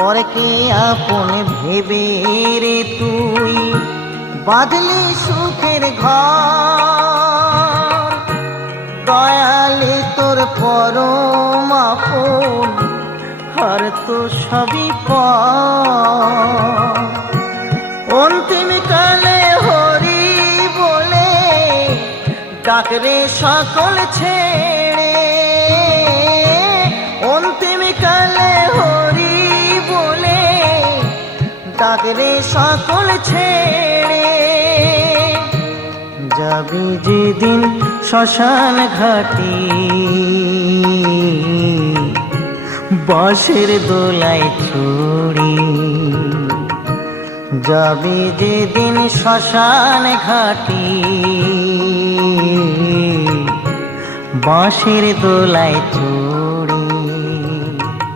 পরকে আপন ভেবে রে তুই বাঁধলি সুখের ঘর, দয়ালে তোর পরম আপন আর তো সবই পর। অন্তিম কালে হরি বলে ডাকরে সকল ছেড়ে, অন্তিম কালে হরি বলে ডাকরে সকল ছেড়ে। যাবি যেদিন শ্মশান ঘাটি বাঁশের দোলায় ছড়ি, যাবি যেদিন শ্মশান ঘাটি বাঁশের দোলায় ছড়ি।